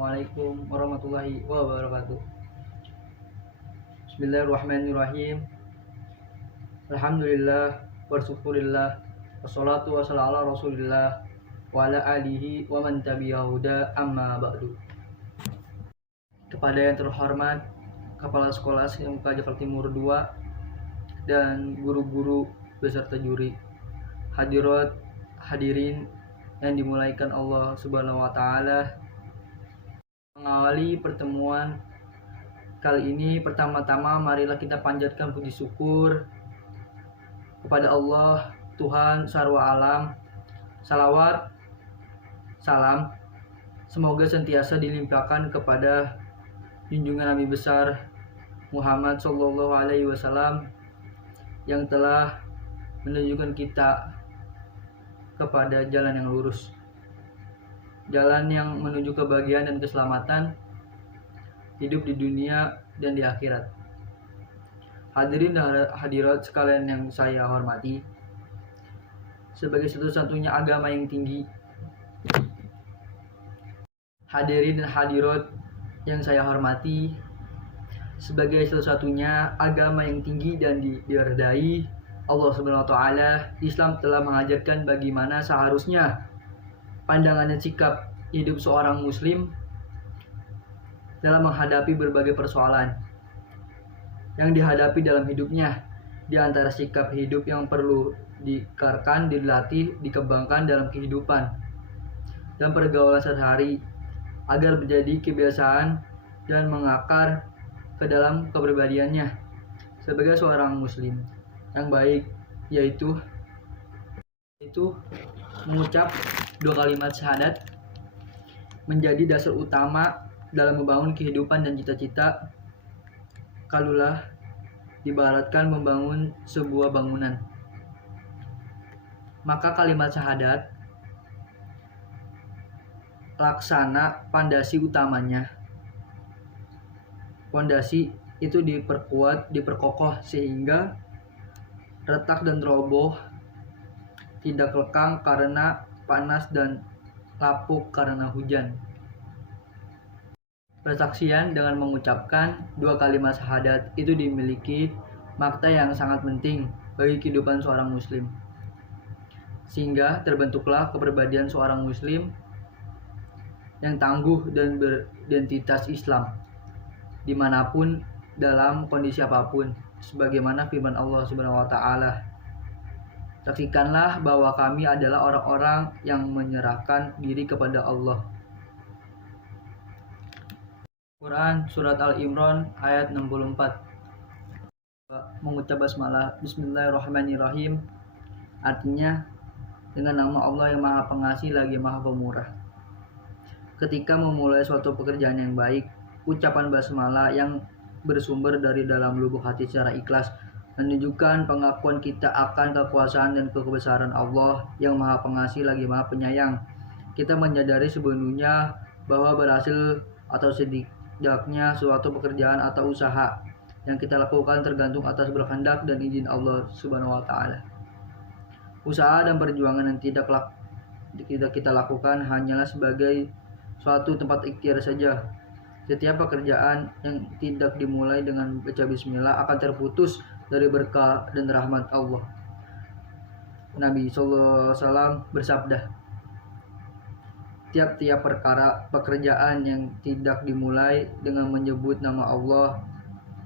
Assalamualaikum warahmatullahi wabarakatuh. Bismillahirrahmanirrahim. Alhamdulillah warsyukurillah wassalatu wassalamu ala rasulillah wa ala alihi wa man tabi'ahu huda amma ba'du. Kepada yang terhormat Kepala Sekolah SMK Jakarta Timur 2 dan guru-guru beserta juri, hadirin yang dimulaikan Allah Subhanahu wa taala. Mengawali pertemuan kali ini, pertama-tama marilah kita panjatkan puji syukur kepada Allah Tuhan sarwa alam. Salawat salam semoga sentiasa dilimpahkan kepada junjungan Nabi besar Muhammad Sallallahu Alaihi Wasallam yang telah menunjukkan kita kepada jalan yang lurus, jalan yang menuju kebahagiaan dan keselamatan hidup di dunia dan di akhirat. Hadirin dan hadirat sekalian yang saya hormati, sebagai satu-satunya agama yang tinggi, hadirin dan hadirat yang saya hormati, sebagai satu-satunya agama yang tinggi dan diridai Allah Subhanahu wa taala, Islam telah mengajarkan bagaimana seharusnya pandangan dan sikap hidup seorang muslim dalam menghadapi berbagai persoalan yang dihadapi dalam hidupnya. Di antara sikap hidup yang perlu dikarkan, dilatih, dikembangkan dalam kehidupan dan pergaulan sehari-hari agar menjadi kebiasaan dan mengakar ke dalam kepribadiannya sebagai seorang muslim yang baik, yaitu mengucap dua kalimat syahadat menjadi dasar utama dalam membangun kehidupan dan cita-cita. Kalulah dibaratkan membangun sebuah bangunan, maka kalimat syahadat laksana pondasi utamanya. Pondasi itu diperkuat, diperkokoh sehingga retak dan roboh tidak lekang karena panas dan lapuk karena hujan. Persaksian dengan mengucapkan dua kalimat syahadat itu dimiliki makna yang sangat penting bagi kehidupan seorang muslim, sehingga terbentuklah kepribadian seorang muslim yang tangguh dan beridentitas Islam dimanapun dalam kondisi apapun, sebagaimana firman Allah Subhanahu wa taala, saksikanlah bahwa kami adalah orang-orang yang menyerahkan diri kepada Allah. Quran Surat Al-Imran ayat 64. Mengucap basmalah Bismillahirrahmanirrahim, artinya dengan nama Allah yang Maha Pengasih lagi Maha Pemurah. Ketika memulai suatu pekerjaan yang baik, ucapan basmalah yang bersumber dari dalam lubuk hati secara ikhlas menunjukkan pengakuan kita akan kekuasaan dan kebesaran Allah yang Maha Pengasih lagi Maha Penyayang. Kita menyadari sebenarnya bahwa berhasil atau setidaknya suatu pekerjaan atau usaha yang kita lakukan tergantung atas berkehendak dan izin Allah Subhanahu wa taala. Usaha dan perjuangan yang tidak kita lakukan hanyalah sebagai suatu tempat ikhtiar saja. Setiap pekerjaan yang tidak dimulai dengan baca bismillah akan terputus dari berkah dan rahmat Allah. Nabi sallallahu alaihi wasallam bersabda, tiap-tiap pekerjaan yang tidak dimulai dengan menyebut nama Allah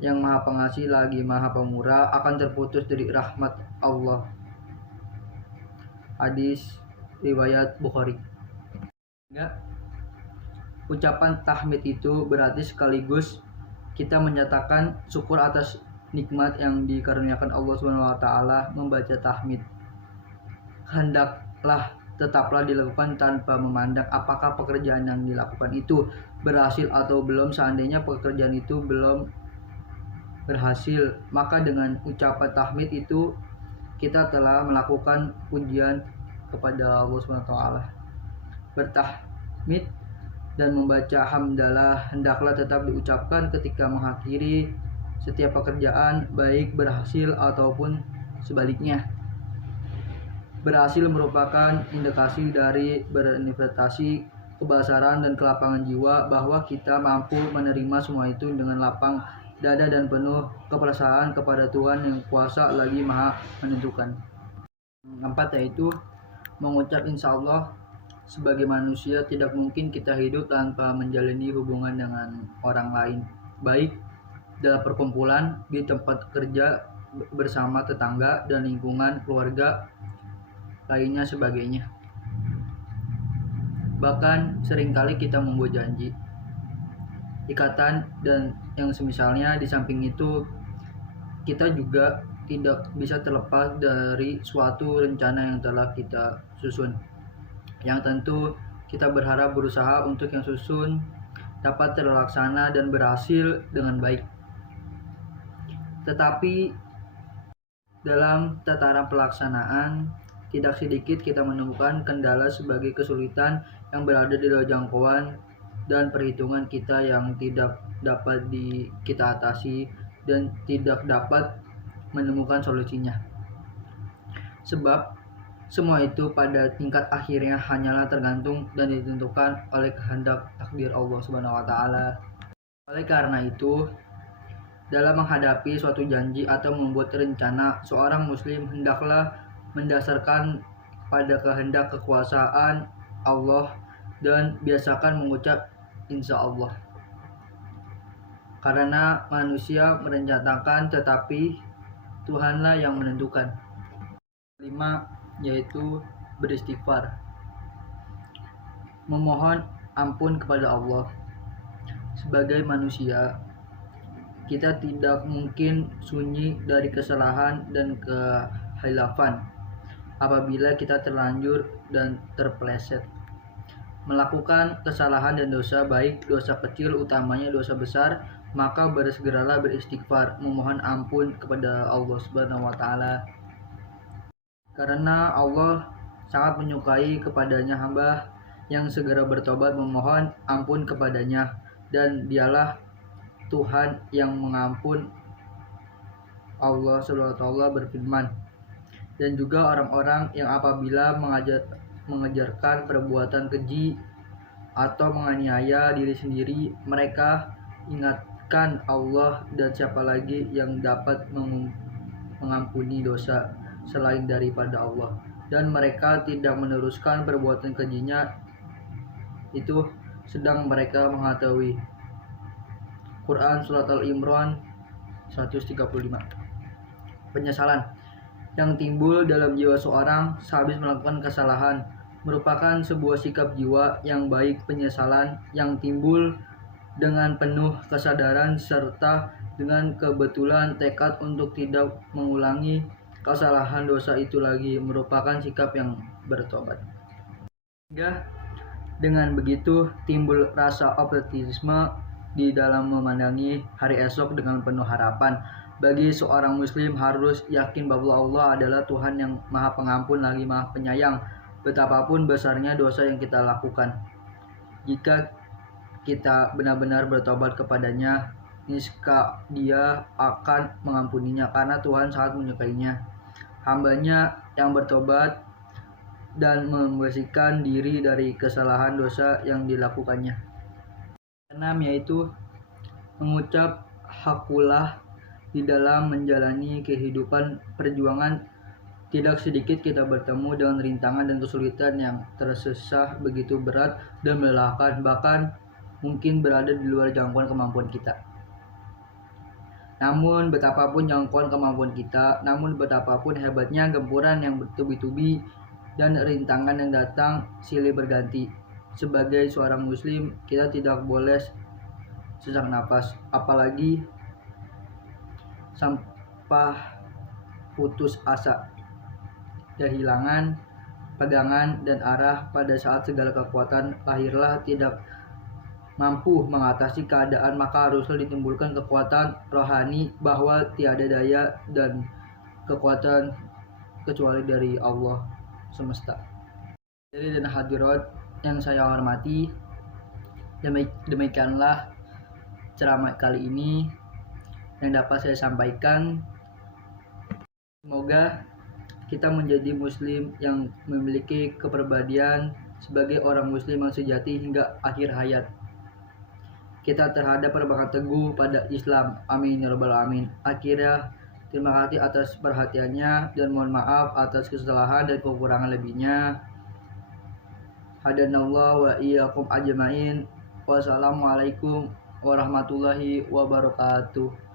yang Maha Pengasih lagi Maha Pemurah akan terputus dari rahmat Allah. Hadis riwayat Bukhari. Ucapan tahmid itu berarti sekaligus kita menyatakan syukur atas nikmat yang dikaruniakan Allah Subhanahu wa taala. Membaca tahmid hendaklah tetaplah dilakukan tanpa memandang apakah pekerjaan yang dilakukan itu berhasil atau belum. Seandainya pekerjaan itu belum berhasil, maka dengan ucapan tahmid itu kita telah melakukan pujian kepada Allah Subhanahu wa taala. Bertahmid dan membaca hamdalah hendaklah tetap diucapkan ketika mengakhiri setiap pekerjaan, baik berhasil ataupun sebaliknya. Berhasil merupakan indikasi dari berinvestasi kebasaran dan kelapangan jiwa bahwa kita mampu menerima semua itu dengan lapang dada dan penuh kepercayaan kepada Tuhan yang kuasa lagi maha menentukan. Keempat yaitu mengucap insya Allah. Sebagai manusia tidak mungkin kita hidup tanpa menjalani hubungan dengan orang lain, baik dalam perkumpulan, di tempat kerja, bersama tetangga dan lingkungan keluarga lainnya sebagainya. Bahkan seringkali kita membuat janji, ikatan dan yang semisalnya. Di samping itu kita juga tidak bisa terlepas dari suatu rencana yang telah kita susun, yang tentu kita berharap berusaha untuk yang susun dapat terlaksana dan berhasil dengan baik. Tetapi dalam tataran pelaksanaan, tidak sedikit kita menemukan kendala sebagai kesulitan yang berada di luar jangkauan dan perhitungan kita yang tidak dapat kita atasi dan tidak dapat menemukan solusinya. Sebab semua itu pada tingkat akhirnya hanyalah tergantung dan ditentukan oleh kehendak takdir Allah Subhanahu wa taala. Oleh karena itu, dalam menghadapi suatu janji atau membuat rencana, seorang muslim hendaklah mendasarkan pada kehendak kekuasaan Allah dan biasakan mengucap insya Allah. Karena manusia merencanakan tetapi Tuhanlah yang menentukan. 5 yaitu beristighfar, memohon ampun kepada Allah. Sebagai manusia, kita tidak mungkin sunyi dari kesalahan dan kehilafan. Apabila kita terlanjur dan terpeleset melakukan kesalahan dan dosa, baik dosa kecil utamanya dosa besar, maka bersegeralah beristighfar, memohon ampun kepada Allah Subhanahu wa taala. Karena Allah sangat menyukai kepadanya hamba yang segera bertobat memohon ampun kepadanya, dan dialah Tuhan yang mengampun. Allah SWT berfirman, dan juga orang-orang yang apabila mengejarkan perbuatan keji atau menganiaya diri sendiri, mereka ingatkan Allah, dan siapa lagi yang dapat mengampuni dosa selain daripada Allah, dan mereka tidak meneruskan perbuatan kejinya itu sedang mereka mengetahui. Quran Surat Al-Imran 135. Penyesalan yang timbul dalam jiwa seorang sehabis melakukan kesalahan merupakan sebuah sikap jiwa yang baik. Penyesalan yang timbul dengan penuh kesadaran serta dengan kebetulan tekad untuk tidak mengulangi kesalahan dosa itu lagi merupakan sikap yang bertobat. Sehingga dengan begitu timbul rasa optimisme di dalam memandangi hari esok dengan penuh harapan. Bagi seorang muslim harus yakin bahwa Allah adalah Tuhan yang maha pengampun lagi maha penyayang, betapapun besarnya dosa yang kita lakukan. Jika kita benar-benar bertobat kepadanya, niscaya Dia akan mengampuninya, karena Tuhan sangat menyukainya hambanya yang bertobat dan membersihkan diri dari kesalahan dosa yang dilakukannya. 6 yaitu mengucap hakulah di dalam menjalani kehidupan perjuangan. Tidak sedikit kita bertemu dengan rintangan dan kesulitan yang tersesah begitu berat dan melelahkan, bahkan mungkin berada di luar jangkauan kemampuan kita. Namun betapapun jangkauan kemampuan kita, namun betapapun hebatnya gempuran yang bertubi-tubi dan rintangan yang datang silih berganti, sebagai seorang muslim kita tidak boleh sesak napas, apalagi sampah putus asa, kehilangan pegangan dan arah pada saat segala kekuatan lahirlah tidak mampu mengatasi keadaan, maka haruslah ditimbulkan kekuatan rohani bahwa tiada daya dan kekuatan kecuali dari Allah semesta. Jadi dan hadirat yang saya hormati, demikianlah ceramah kali ini yang dapat saya sampaikan. Semoga kita menjadi muslim yang memiliki kepribadian sebagai orang muslim yang sejati hingga akhir hayat kita terhadap berpegang teguh pada Islam. Amin ya rabbal alamin. Akhirnya, terima kasih atas perhatiannya dan mohon maaf atas kesalahan dan kekurangan lebihnya. Hadanallah wa iyyakum ajmain. Wassalamualaikum warahmatullahi wabarakatuh.